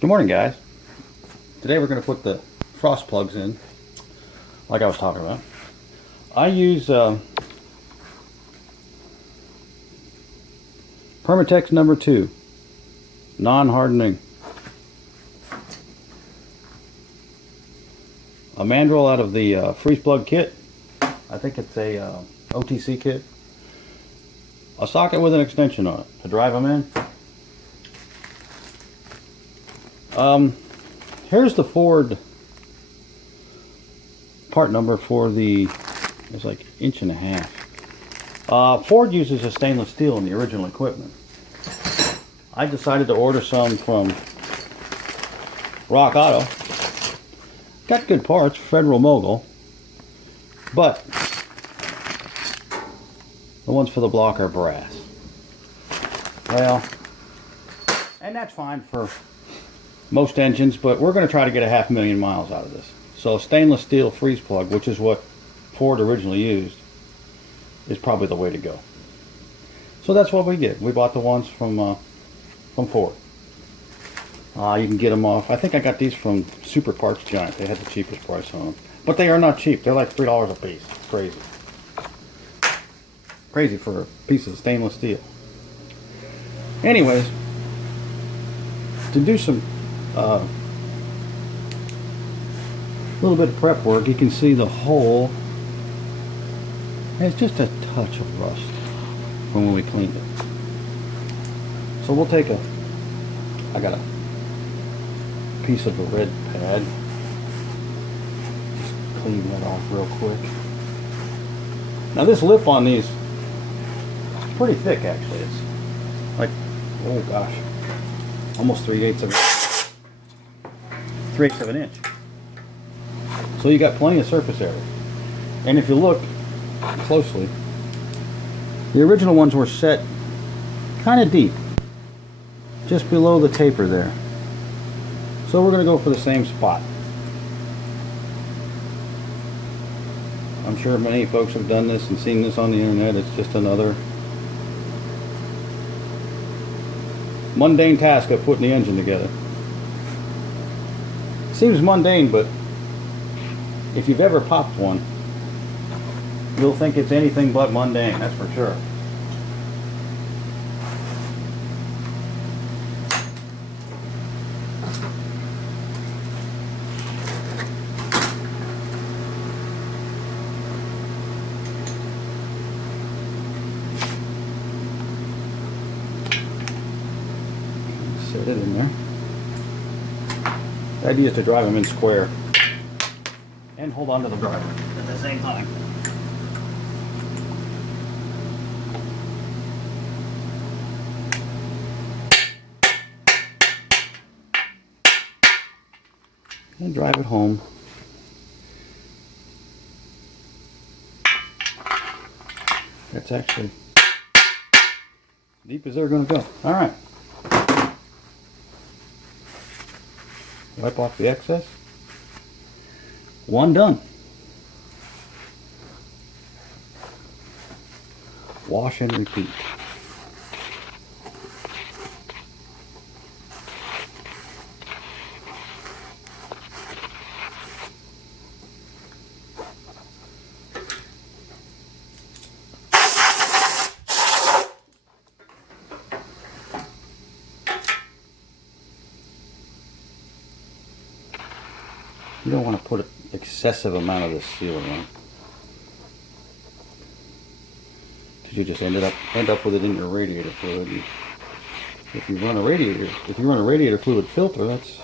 Good morning, guys. Today we're going to put the frost plugs in, like I was talking about. I use Permatex number 2, non-hardening. A mandrel out of the freeze plug kit. I think it's a OTC kit. A socket with an extension on it to drive them in. Here's the Ford part number for the, it's like 1.5 inches. Ford uses a stainless steel in the original equipment. I decided to order some from Rock Auto. Got good parts, Federal Mogul, but the ones for the block are brass. Well, and that's fine for most engines, but we're going to try to get 500,000 miles out of this. So stainless steel freeze plug, which is what Ford originally used, is probably the way to go. So that's what we did. We bought the ones from Ford. You can get them off. I think I got these from Super Parts Giant. They had the cheapest price on them, but they are not cheap. They're like $3 a piece. It's crazy. Crazy for a piece of stainless steel. Anyways, to do some little bit of prep work, you can see the hole. It's just a touch of rust from when we cleaned it. So we'll take I got a piece of the red pad. Just clean that off real quick. Now this lip on these is pretty thick actually. It's like, oh gosh, almost 3/8 of an inch. So you got plenty of surface area. And if you look closely, the original ones were set kind of deep, just below the taper there. So we're going to go for the same spot. I'm sure many folks have done this and seen this on the internet. It's just another mundane task of putting the engine together. Seems mundane, but if you've ever popped one, you'll think it's anything but mundane, that's for sure. Set it in there. The idea is to drive them in square and hold on to the driver at the same time. And drive it home. That's actually as deep as they're going to go. All right. Wipe off the excess. One done. Wash and repeat. You don't want to put an excessive amount of this sealer on, because you just end up with it in your radiator fluid. And if you run a radiator fluid filter, that's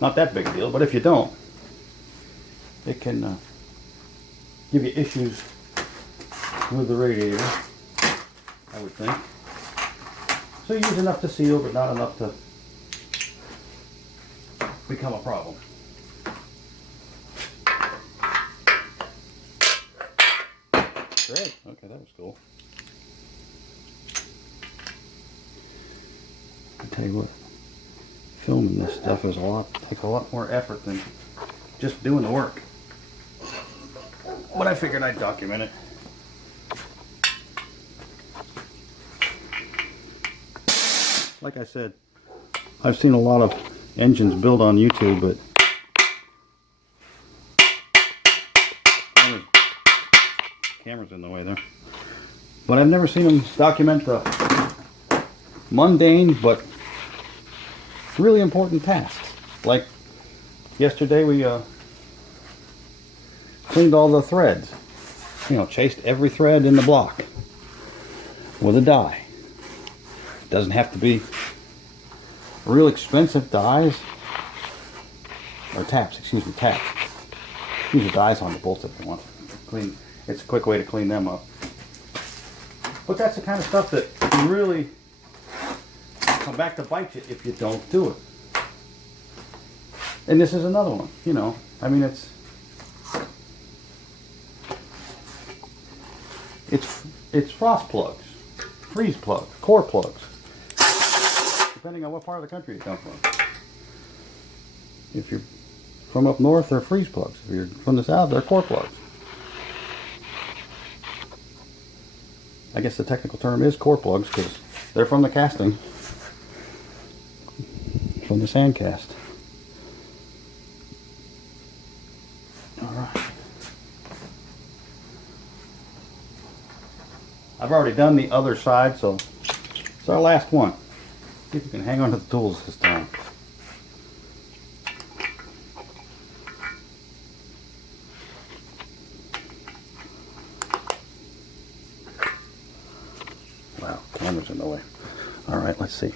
not that big a deal. But if you don't, it can give you issues with the radiator, I would think. So you use enough to seal, but not enough to become a problem. Great. Okay, that was cool. I tell you what, filming this stuff is takes a lot more effort than just doing the work. But I figured I'd document it. Like I said, I've seen a lot of engines built on YouTube, but camera's in the way there. But I've never seen them document the mundane but really important tasks. Like yesterday we cleaned all the threads. You know, chased every thread in the block with a die. It doesn't have to be real expensive dies, or taps, excuse me, taps. Use the dies on the bolts if you want. Clean. It's a quick way to clean them up. But that's the kind of stuff that can really come back to bite you if you don't do it. And this is another one, you know. I mean, it's frost plugs, freeze plugs, core plugs, depending on what part of the country you come from. If you're from up north, they're freeze plugs. If you're from the south, they're core plugs. I guess the technical term is core plugs because they're from the casting, from the sand cast. All right. I've already done the other side, so it's our last one. See if we can hang on to the tools this time. Wow, camera's in the way. All right, let's see.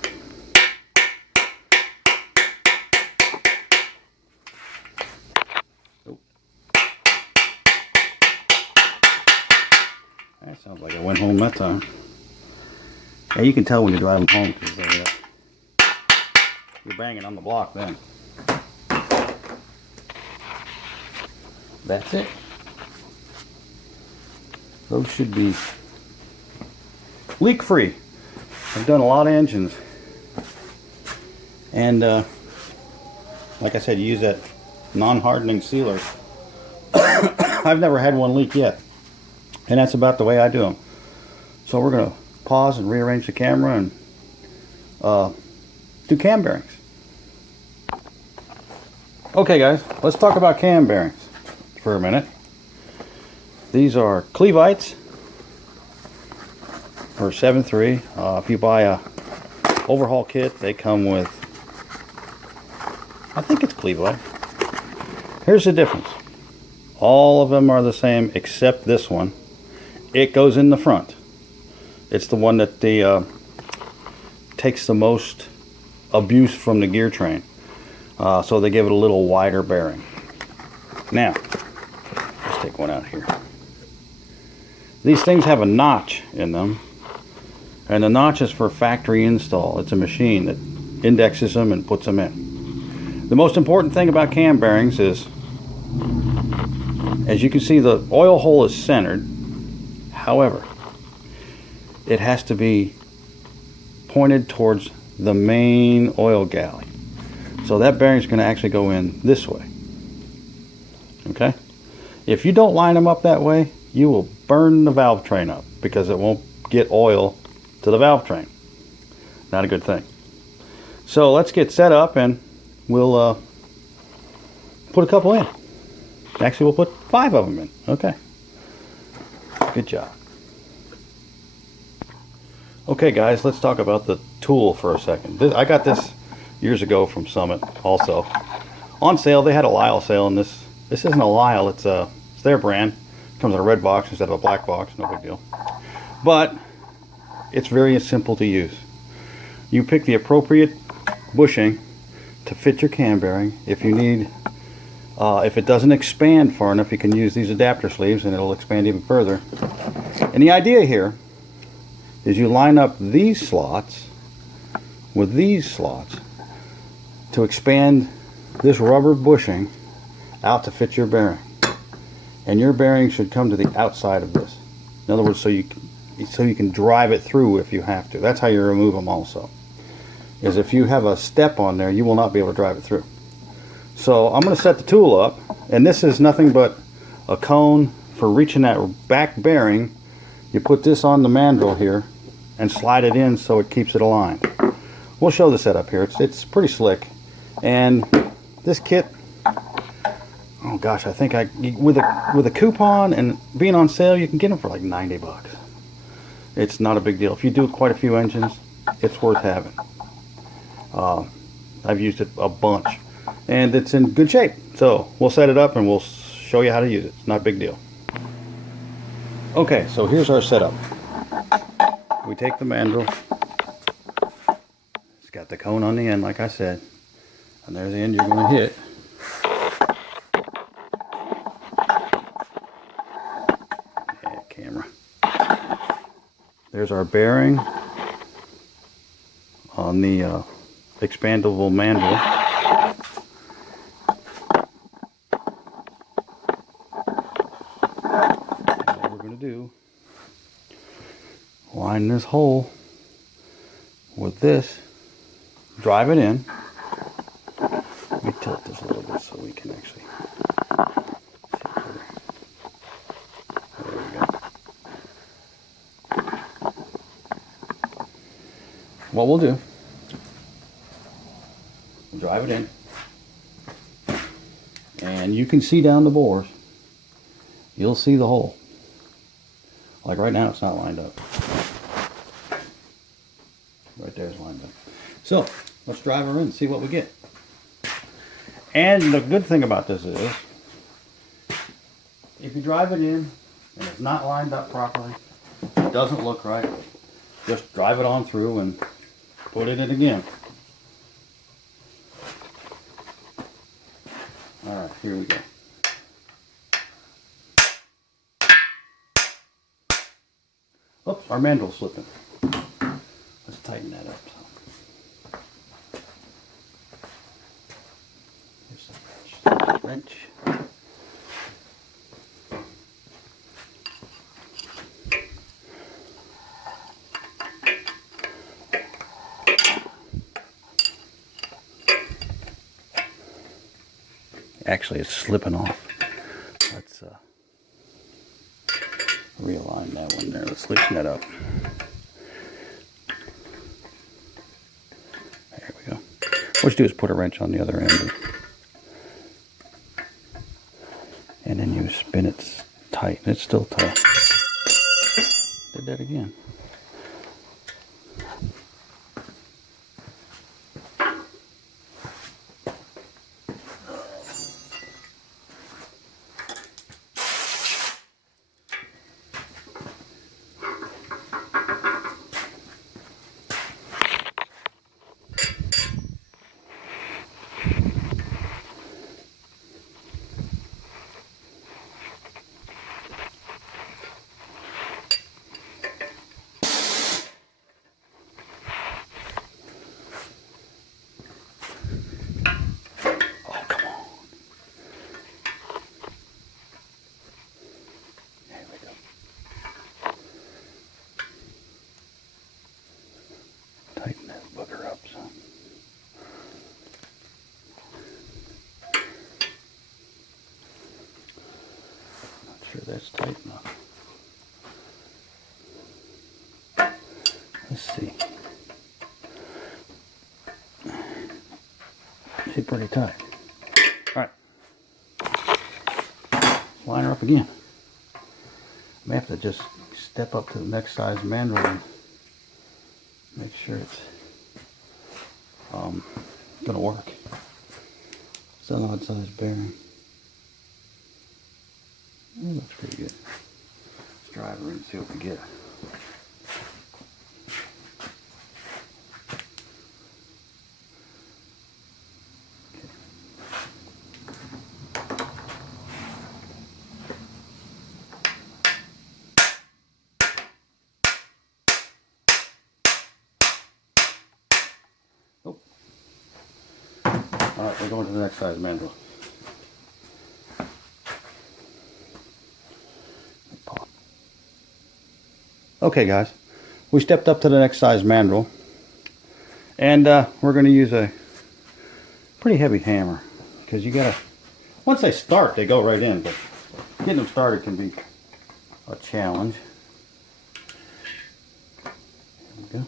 Oh. That sounds like I went home that time. Yeah, you can tell when you're driving home because you're banging on the block then. That's it. Those should be leak free. I've done a lot of engines, and like I said, you use that non-hardening sealer. I've never had one leak yet, and that's about the way I do them. So we're going to pause and rearrange the camera and do cam bearings. Okay guys, let's talk about cam bearings for a minute. These are Clevites for 7.3. If you buy a overhaul kit, they come with, I think it's Clevite. Here's the difference. All of them are the same except this one. It goes in the front. It's the one that takes the most abuse from the gear train. So they give it a little wider bearing. Now, let's take one out here. These things have a notch in them. And the notch is for factory install. It's a machine that indexes them and puts them in. The most important thing about cam bearings is, as you can see, the oil hole is centered. However, it has to be pointed towards the main oil galley. So that bearing is going to actually go in this way. Okay? If you don't line them up that way, you will burn the valve train up because it won't get oil to the valve train. Not a good thing. So let's get set up and we'll put a couple in. Actually, we'll put 5 of them in. Okay. Good job. Okay guys, let's talk about the tool for a second. I got this years ago from Summit also. On sale, they had a Lyle sale, and this isn't a Lyle, it's their brand. It comes in a red box instead of a black box, no big deal. But it's very simple to use. You pick the appropriate bushing to fit your cam bearing. If you need, if it doesn't expand far enough, you can use these adapter sleeves and it'll expand even further. And the idea here is you line up these slots with these slots to expand this rubber bushing out to fit your bearing. And your bearing should come to the outside of this. In other words, so you can drive it through if you have to. That's how you remove them also. Is if you have a step on there, you will not be able to drive it through. So I'm going to set the tool up, and this is nothing but a cone for reaching that back bearing. You put this on the mandrel here and slide it in so it keeps it aligned. We'll show the setup here. It's pretty slick. And this kit, oh gosh, I think with a coupon and being on sale, you can get them for like 90 bucks. It's not a big deal. If you do quite a few engines, it's worth having. I've used it a bunch, and it's in good shape. So we'll set it up and we'll show you how to use it. It's not a big deal. Okay, so here's our setup. We take the mandrel. It's got the cone on the end, like I said, and there's the end you're going to hit. Yeah, camera. There's our bearing on the expandable mandrel. And what we're going to do, line this hole with this, drive it in. Let me tilt this a little bit so we can actually see better. There we go. What we'll do, we'll drive it in, and you can see down the bores. You'll see the hole. Like right now, it's not lined up. Right there is lined up. So let's drive her in and see what we get. And the good thing about this is, if you drive it in and it's not lined up properly, it doesn't look right, just drive it on through and put it in again. Alright, here we go. Oops, our mandrel's slipping. Let's tighten that up. Here's the wrench. Actually, it's slipping off. Let's realign that one there. Let's loosen that up. There we go. What you do is put a wrench on the other end, and then you spin it tight. It's still tight. Did that again. Tighten that bugger up some. Not sure that's tight enough. Let's see. She's pretty tight. Alright. Line her up again. I may have to just step up to the next size mandrel and make sure it's gonna work. It's an odd size bearing. It looks pretty good. Let's drive her in and see what we get. Oh. Alright, we're going to the next size mandrel. Okay guys, we stepped up to the next size mandrel, and we're going to use a pretty heavy hammer, because you gotta, once they start they go right in, but getting them started can be a challenge. There we go.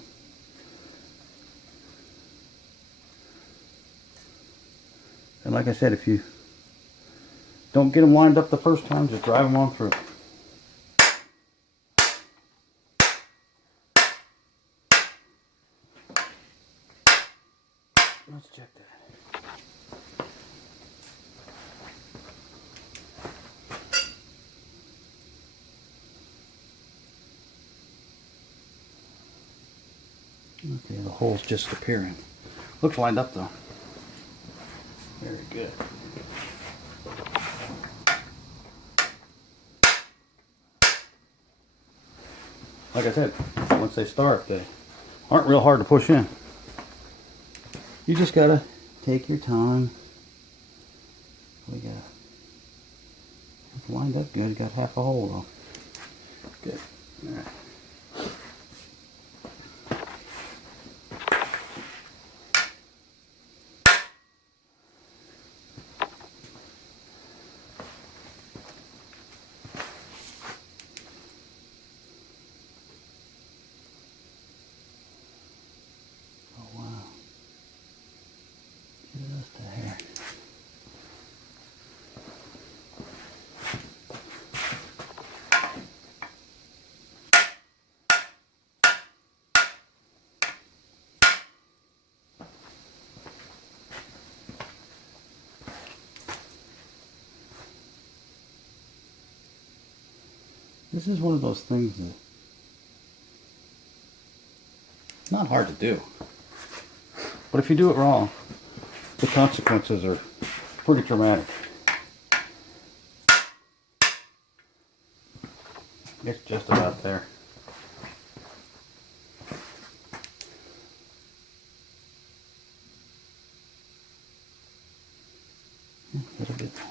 like I said, if you don't get them lined up the first time, just drive them on through. Let's check that. Okay, the hole's just appearing. Looks lined up though. Very good. Like I said, once they start, they aren't real hard to push in. You just gotta take your time. We got it's lined up good. Got half a hole though. Good. All right. Just a hair. This is one of those things that not hard to do. But if you do it wrong, the consequences are pretty dramatic. It's just about there. A little bit more.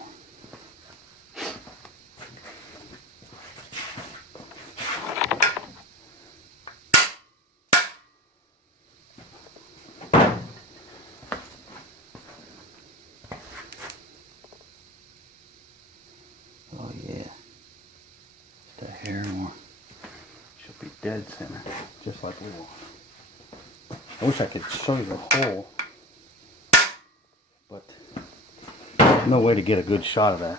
Oh yeah, just a hair more. Should be dead center, just like we want. I wish I could show you the hole, but no way to get a good shot of that.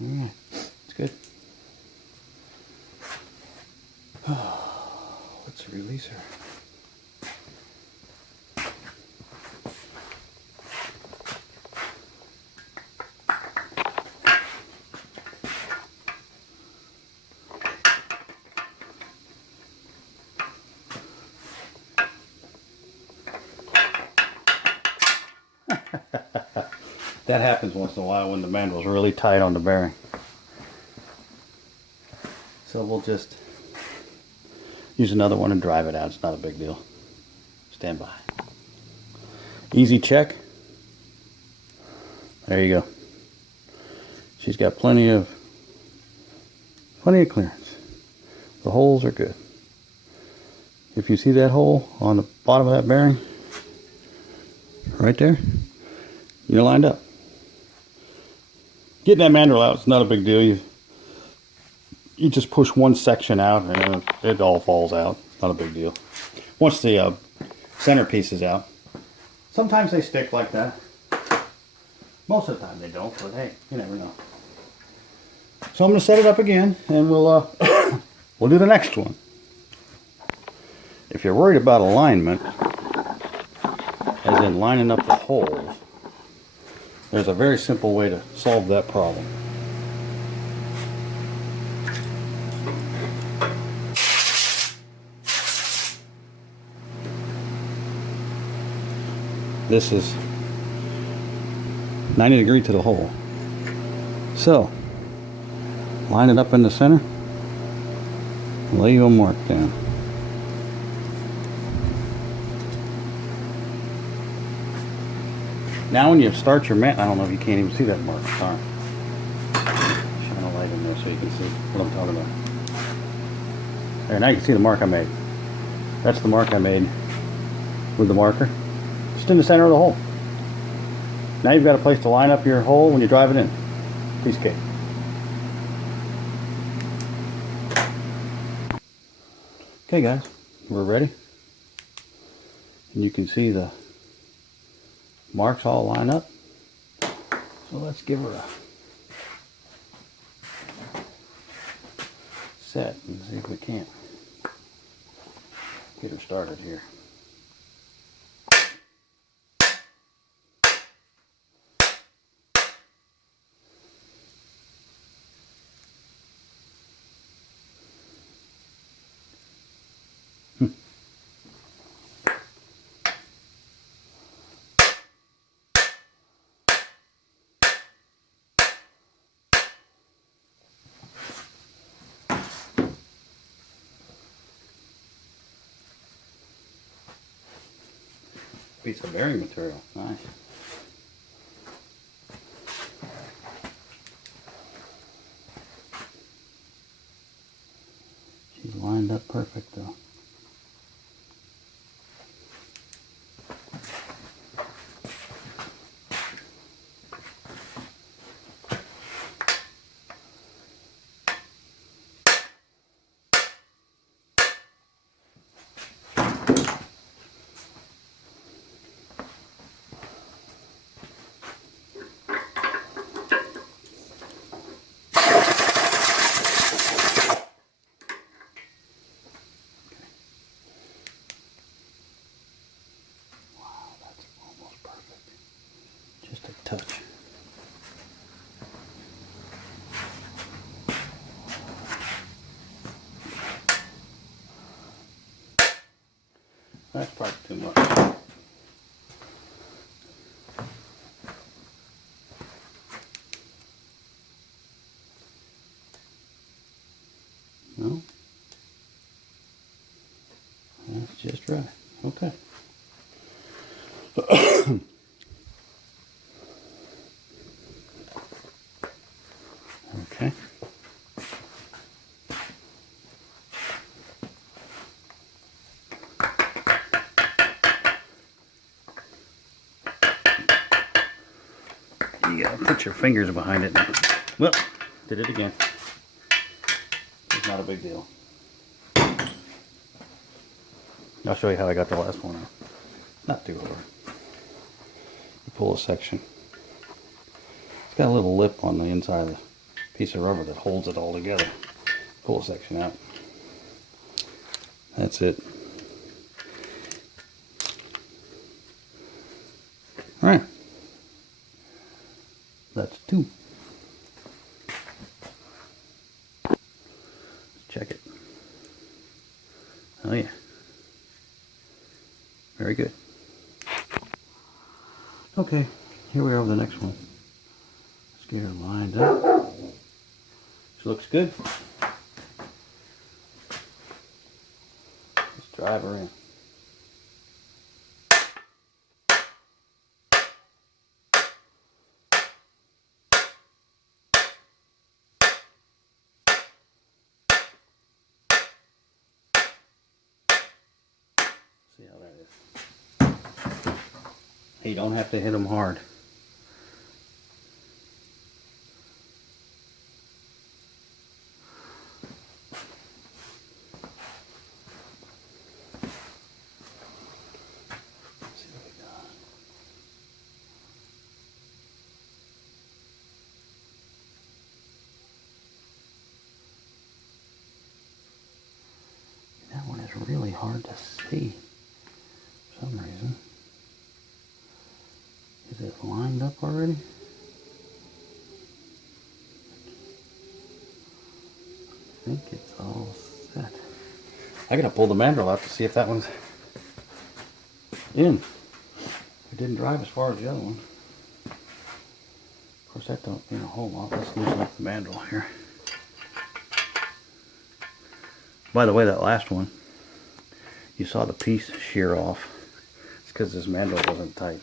Alright, it's good. Let's release her. That happens once in a while when the mandrel's really tight on the bearing. So we'll just use another one and drive it out. It's not a big deal. Stand by. Easy check. There you go. She's got plenty of clearance. The holes are good. If you see that hole on the bottom of that bearing, right there, you're lined up. Getting that mandrel out is not a big deal. You just push one section out and it all falls out. Not a big deal. Once the centerpiece is out. Sometimes they stick like that. Most of the time they don't, but hey, you never know. So I'm going to set it up again and we'll we'll do the next one. If you're worried about alignment, as in lining up the holes, there's a very simple way to solve that problem. This is 90 degrees to the hole. So, line it up in the center, lay your mark down. Now when you start your mat, I don't know if you can't even see that mark. Sorry. Shine a light in there so you can see what I'm talking about. There, now you can see the mark I made. That's the mark I made with the marker. Just in the center of the hole. Now you've got a place to line up your hole when you drive it in. Piece of cake. Okay guys, we're ready. And you can see the marks all line up. So let's give her a set and see if we can't get her started here. Piece of bearing material, nice. She's lined up perfect though. Just a touch. That's probably too much. No? That's just right. Okay. Okay. You gotta put your fingers behind it. Well, did it again. It's not a big deal. I'll show you how I got the last one out. Not too hard. You pull a section. It's got a little lip on the inside of the piece of rubber that holds it all together. Pull a section out. That's it. Alright. That's two. Let's check it. Oh yeah. Very good. Okay, here we are with the next one. Let's get her lined up. She looks good. Let's drive her in. See how that is. You don't have to hit them hard. Let's see what we got. That one is really hard to see for some reason. Is it lined up already? I think it's all set. I gotta pull the mandrel out to see if that one's in. It didn't drive as far as the other one. Of course, that don't mean a whole lot. Let's loosen up the mandrel here. By the way, that last one, you saw the piece shear off. It's because this mandrel wasn't tight.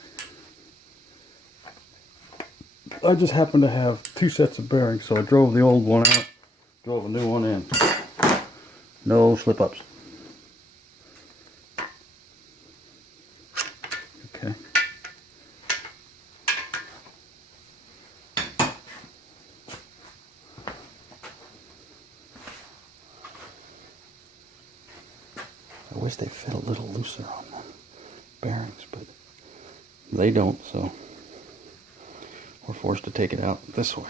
I just happened to have two sets of bearings, so I drove the old one out, drove a new one in. No slip-ups. Okay. wish they fit a little looser on the bearings, but they don't, so we're forced to take it out this way.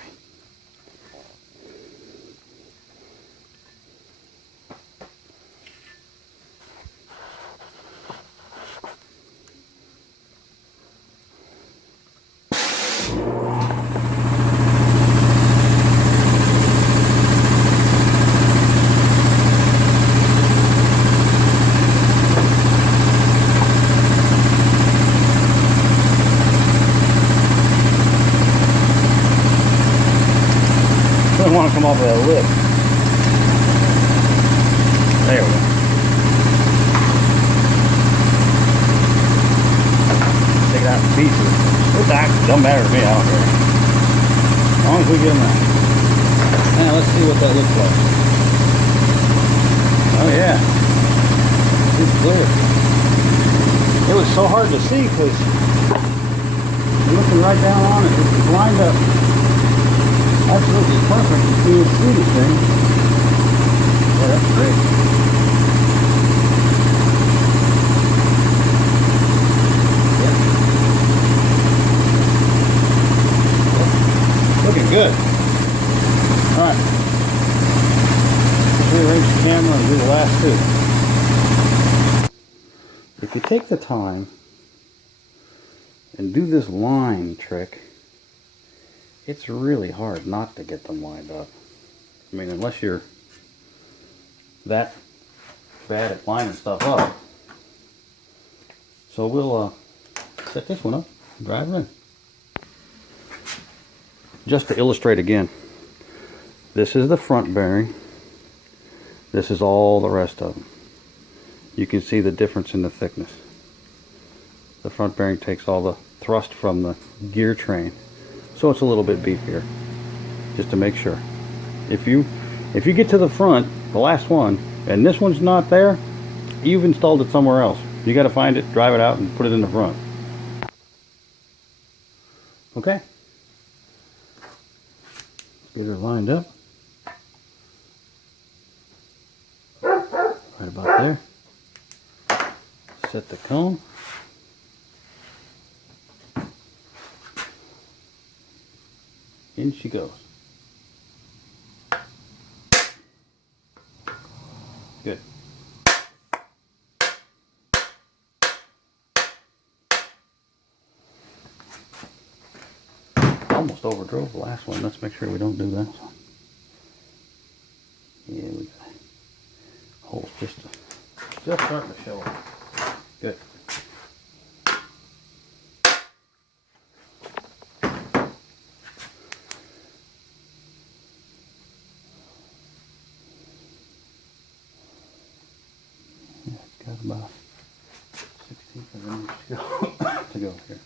Doesn't want to come off of that lip. There we go. Take it out in pieces. It's actually doesn't matter to me. I don't care. As long as we get them out. Now let's see what that looks like. Oh yeah, it's clear. It was so hard to see because looking right down on it, it's lined up absolutely perfect. You can't see the thing. Yeah, that's great. Yeah. Looking good. Alright. Let's rearrange the camera and do the last two. If you take the time and do this line trick, it's really hard not to get them lined up. I mean, unless you're that bad at lining stuff up. So we'll set this one up and drive it in. Just to illustrate again, this is the front bearing. This is all the rest of them. You can see the difference in the thickness. The front bearing takes all the thrust from the gear train. So it's a little bit beefier, just to make sure. If you get to the front, the last one, and this one's not there, you've installed it somewhere else. You got to find it, drive it out, and put it in the front. Okay. Get her lined up. Right about there. Set the cone. In she goes. Good. Almost overdrove the last one. Let's make sure we don't do that one. Yeah, we got holes just starting to show up. Good. Got about 16th of an inch to go here.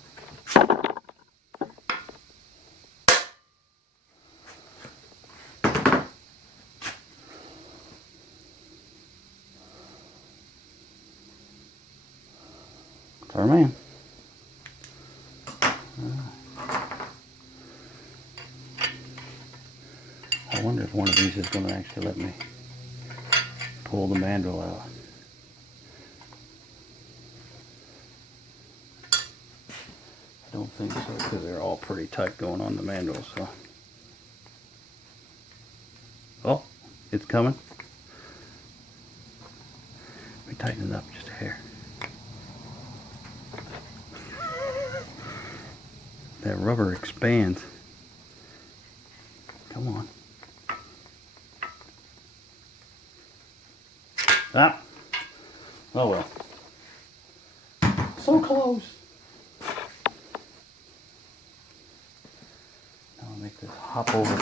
That's our man. I wonder if one of these is going to actually let me pull the mandrel out. I don't think so, because they're all pretty tight going on the mandrel, so. Oh, it's coming. Let me tighten it up just a hair. That rubber expands. Come on. Ah. Oh well. So close. I'll make this hop over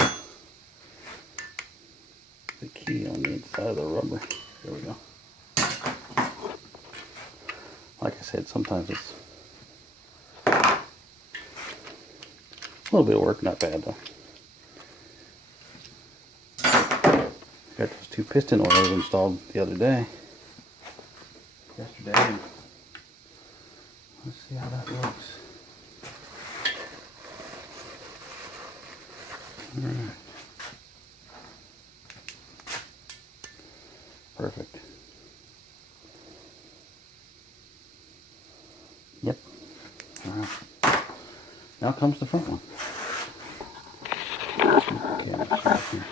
the key on the inside of the rubber. There we go. Like I said, sometimes it's a little bit of work, not bad though. Got those two piston oilers installed the other day. Yesterday. Let's see how that looks. Alright. Perfect. Yep. All right. Now comes the front one. Okay, let's start here.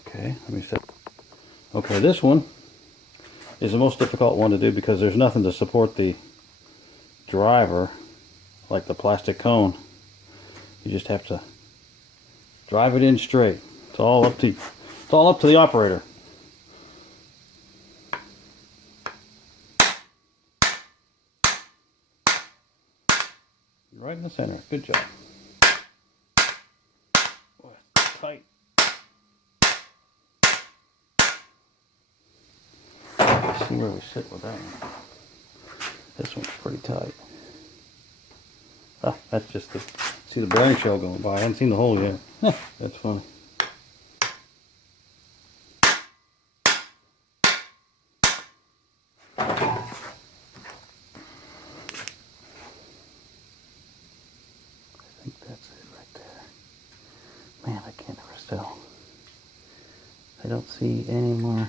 Okay, let me set. Okay, this one is the most difficult one to do because there's nothing to support the driver like the plastic cone. You just have to drive it in straight. It's all up to the operator. Right in the center. Good job. Boy, it's tight. Let's see where we sit with that one. This one's pretty tight. Ah, that's just the, see the bearing shell going by. I haven't seen the hole yet. That's funny. I think that's it right there. Man, I can't ever tell. I don't see any more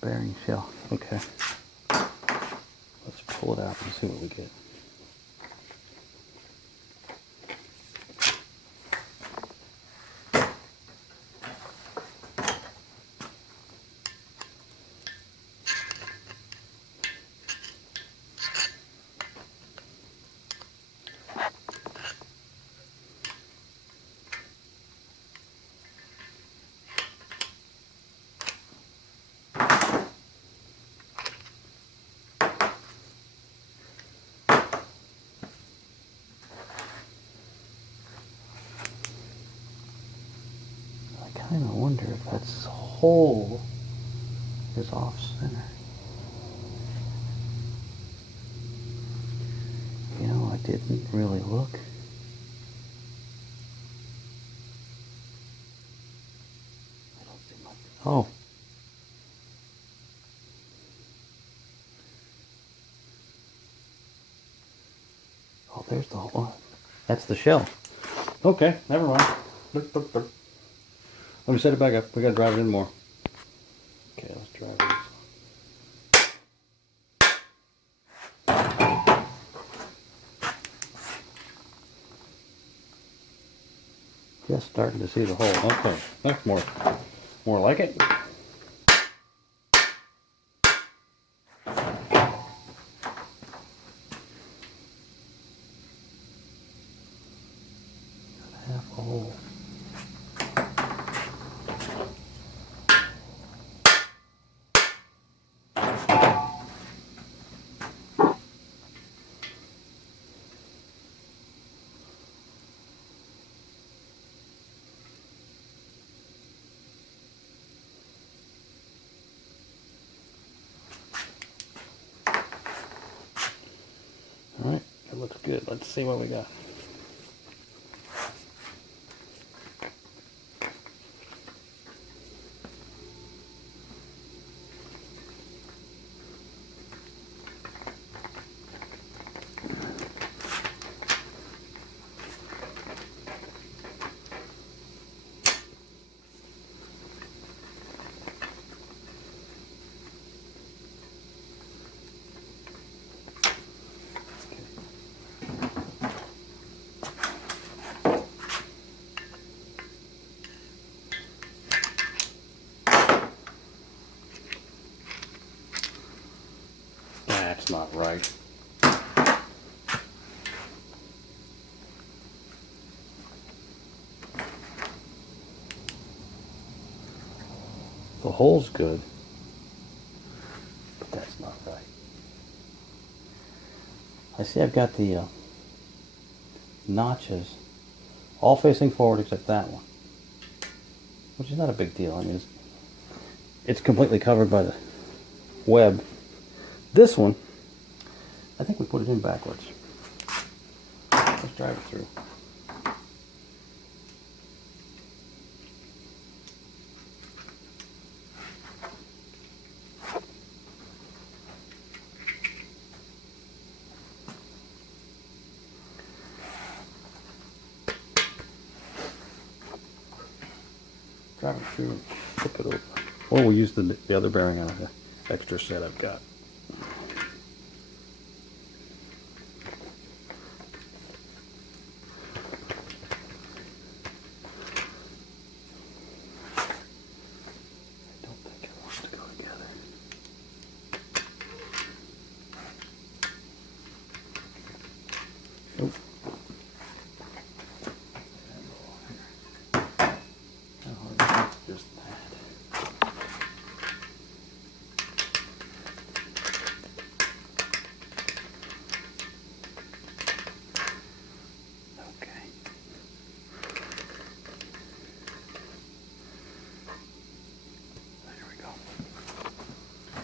bearing shell. Okay. Let's pull it out and see what we get. I kind of wonder if that hole is off center. You know, I didn't really look. I don't see much. Oh. Oh, there's the hole. That's the shell. Okay, never mind. Let me set it back up. We gotta drive it in more. Okay, let's drive it. Just starting to see the hole. Okay, that's more like it. Half a hole. Alright, it looks good. Let's see what we got. That's not right. The hole's good, but that's not right. I see I've got the notches all facing forward except that one, which is not a big deal. I mean, it's completely covered by the web. This one, I think we put it in backwards. Let's drive it through. Drive it through and flip it over. Or we'll use the other bearing on the extra set I've got.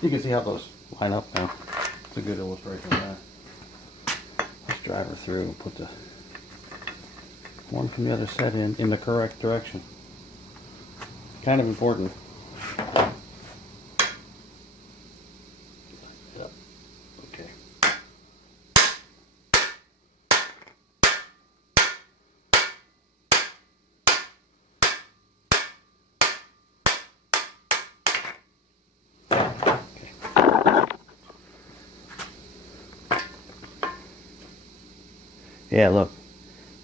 You can see how those line up now. It's a good illustration of that. Let's drive her through and put the one from the other set in the correct direction. Kind of important. Yep. Okay. Yeah, look,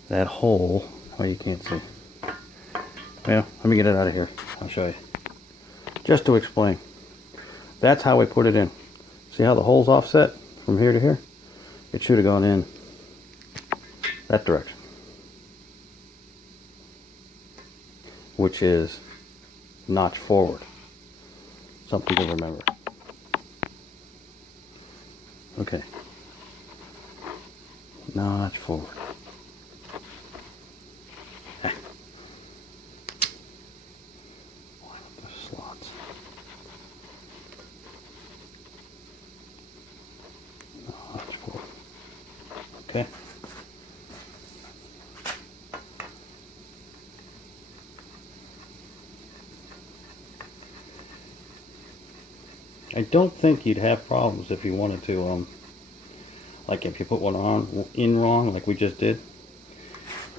that hole, oh, you can't see. Well, let me get it out of here. I'll show you. Just to explain, that's how we put it in. See how the hole's offset from here to here? It should have gone in that direction, which is notch forward. Something to remember. Okay. Notch forward. Line up the slots. Notch forward. Okay. I don't think you'd have problems if you wanted to like if you put one on in wrong like we just did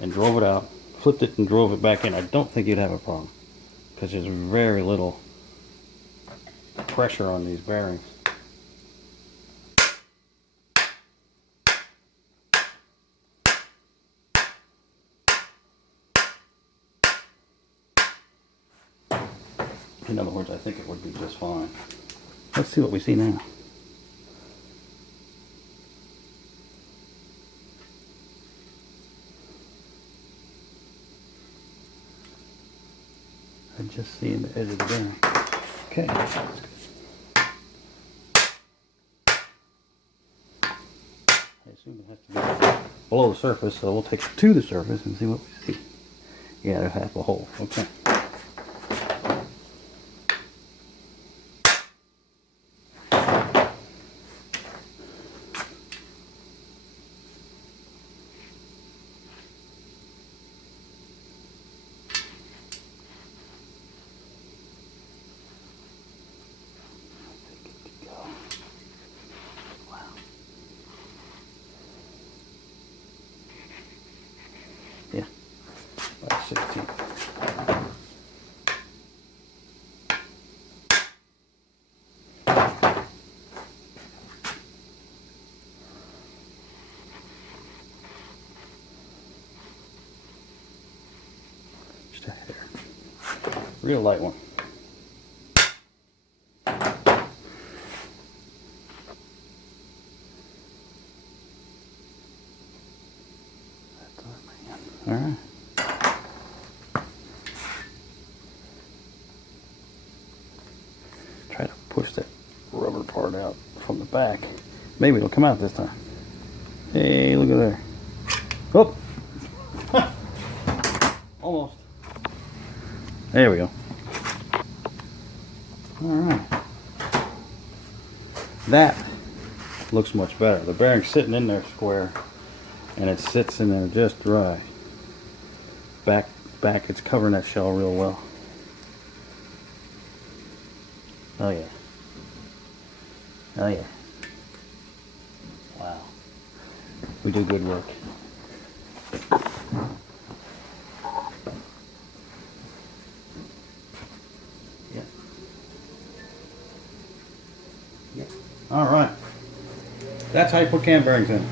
and drove it out, flipped it and drove it back in. I don't think you'd have a problem because there's very little pressure on these bearings. In other words, I think it would be just fine. Let's see what we see now. I'm just seeing the edge of the bearing. Okay, that's good. I assume it has to be below the surface, so we'll take it to the surface and see what we see. Yeah, there's half a hole. Okay. Yeah, about 16. Just a hair. Real light one. All right. Try to push that rubber part out from the back. Maybe it'll come out this time. Hey, look at there. Oh! Almost. There we go. All right. That looks much better. The bearing's sitting in there square, and it sits in there just right. Back, it's covering that shell real well. Oh yeah. Oh yeah. Wow. We do good work. Yeah. All right. That's how you put cam bearings in.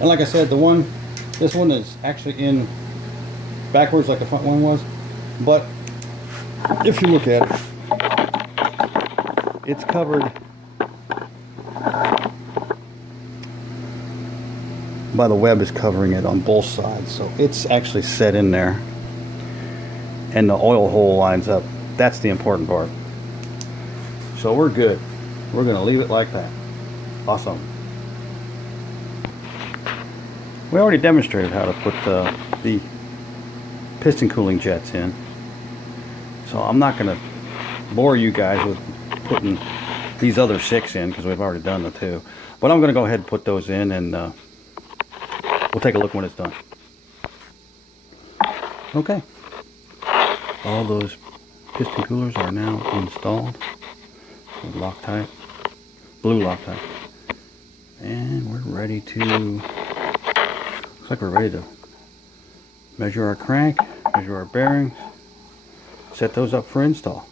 And like I said, this one is actually in backwards like the front one was. But if you look at it, it's covered by the web is covering it on both sides. So it's actually set in there. And the oil hole lines up. That's the important part. So we're good. We're going to leave it like that. Awesome. We already demonstrated how to put the piston cooling jets in. So I'm not going to bore you guys with putting these other 6 in because we've already done the 2. But I'm going to go ahead and put those in, and we'll take a look when it's done. Okay. All those piston coolers are now installed with Loctite, blue Loctite. And we're ready to, looks like we're ready to measure our crank, measure our bearings, set those up for install.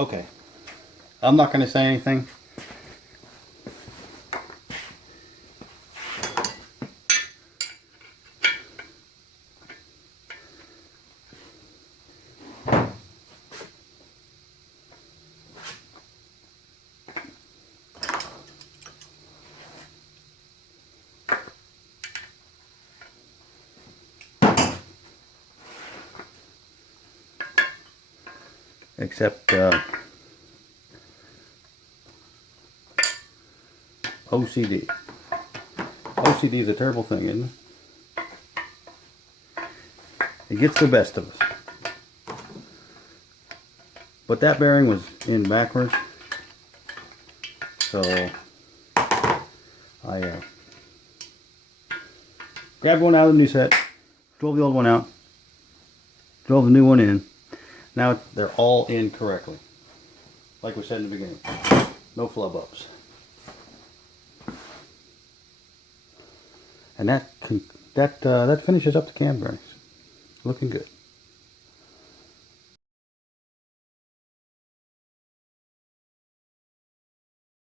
Okay, I'm not going to say anything. Except OCD. OCD is a terrible thing, isn't it? It gets the best of us. But that bearing was in backwards, so I grabbed one out of the new set, drove the old one out, drove the new one in. Now they're all in correctly, like we said in the beginning. No flub ups. And that finishes up the cam bearings. Looking good.